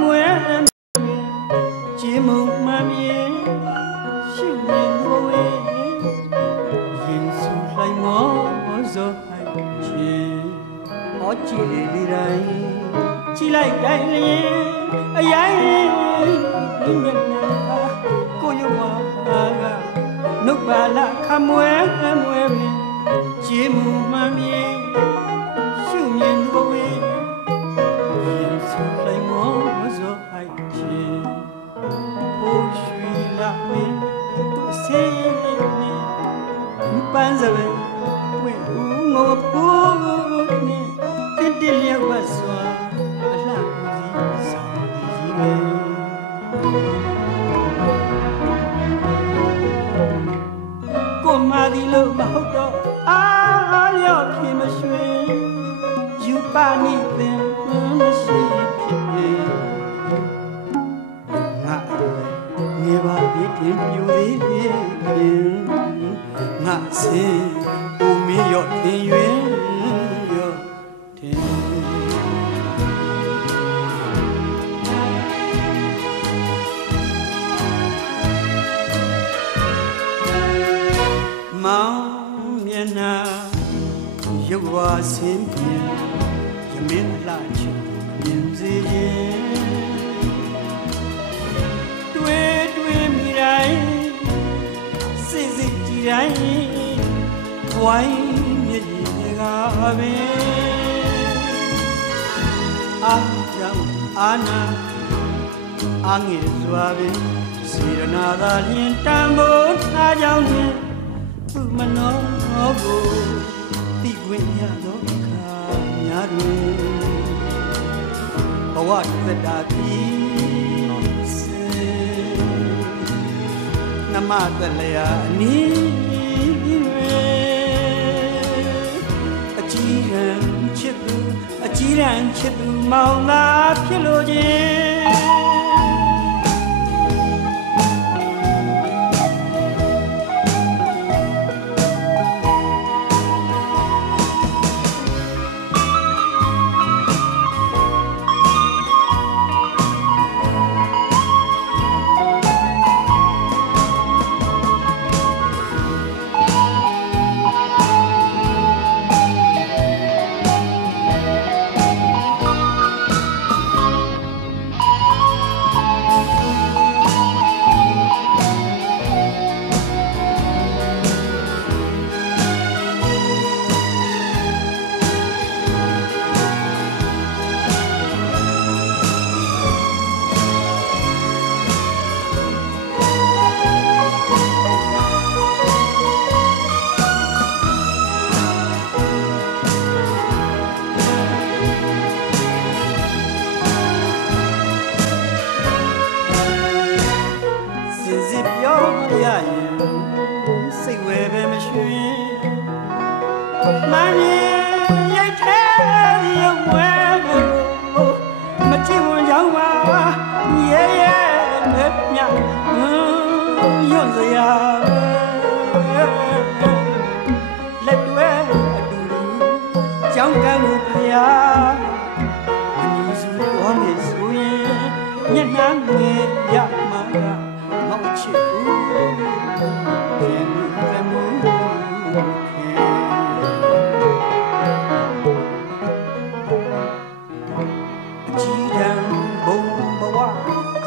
မွဲကြည်မုံမှန်မြေရှုမြင်သူဝေးရင်စုလိုက်မောဇောဟိုက်ချေဩကြည်လေတိုင်းကြည်လိုက်တိုင်းလျင်အရိုင်းမျက်နှာကိုယဝါကနှုတ်ပါလခမွဲကြည်မုံမှန်မြေရှုမြင်သူဝေးရင်စုလိုက်မောဇောဟိုက်ချေဘိုးရွှေလာမင်းသူစေနေပန်းစပယ်ပွင့်ဦးငိုဖိုးနေတိလျက်ဝတ်စွာအလှဦးစီဆောင်သည်ပဲကိုမာဒီလို့မဟုတ်တော့အားလျော့ဖြစ်မရွှင်ယူပါနိသင်မရှိဖြစ်နေငါငယ်ပါပြီးတင်ပြူသေးရင်ငါစင်ဦးမင်းရော့တင်ရွင်ရော့တင်မောင်မျက်နှာရုပ်ဝါဆင်းပြေရမင်းလှချင်မြင်စေခြင်းတွေ့မိတိုင်းစိတ်ကြည်တိုင်းဝိုင်းမြည်ကပင်အားကြောင့်အာနာအငယ်စွာပင်စေရနာသာလျင်တန်ဖိုးထားကြောင်းနဲ့သူမနောကိုတိခွင့်ရသောအခါများတွင်ဘဝသက်တာပြီးစေနမတလျာအနီးတွင်အကြီးရန်ချစ်သူမောင်သာဖြစ်လို့ခြင်းစိတ်ဝဲပဲမရွှင်မင်းရိုက်တဲ့ရုပ်ဝဲမကြည့်ဝင်ကြောင်းပါရဲမဲ့မြညွန့်စရာလက်တွဲအတူတူကြောင်းကမ်းကိုဖျားမနီစုတော်နေဆိုရင်မျက်နှာငယ်ရမှာကမောက်ချစ်ဦးရင်သမူးကြည်တံဘုံဘဝ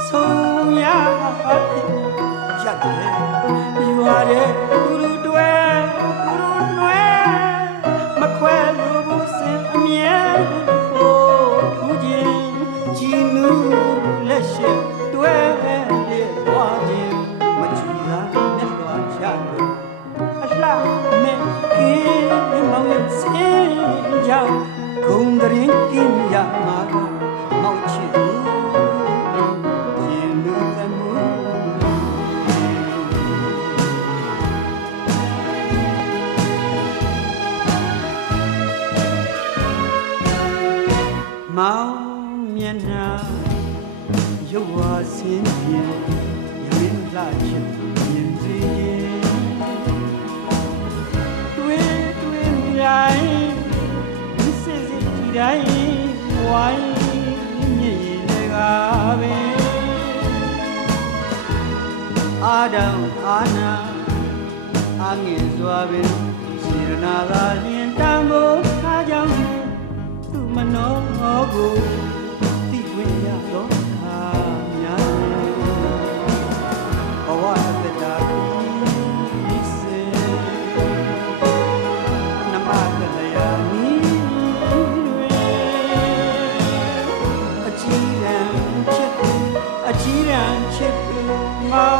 ဆုံးရဖြစ်ရတယ်ရွာတဲ့သူတို့တွေမခွဲလို့ဘူးစင်အမြဲဟိုထူးခြင်းကြည်နူးလက်ရှိတွဲလေသွားခြင်းမကြည်သာမျက်လွှာချလို့အလှမဲ့ကင်းမောင်ရဲ့စင်ကြောင့်ဂုံတရင်ကင်းရမှာမောက်ချစ်ရင်လူသမူးမောင်မျက်နှာရုပ်ဝါဆင်းပြေရမင်းလှချစ်မြင်စေတွေ့မိတိုင်းစစ်ကြည်တိုင်းဝိုင်းမြည်တွေက ပဲအာဒံအာနာအငယ်စွာပင်စေရနာသာလျင်တန်ဖိုးထားကြောင်းသူမနောကိုသိခွင့်ရတော့ဟာများဘဝတတတာပြီးစေနမတလျာမီအချီရန်ချစ်ငါ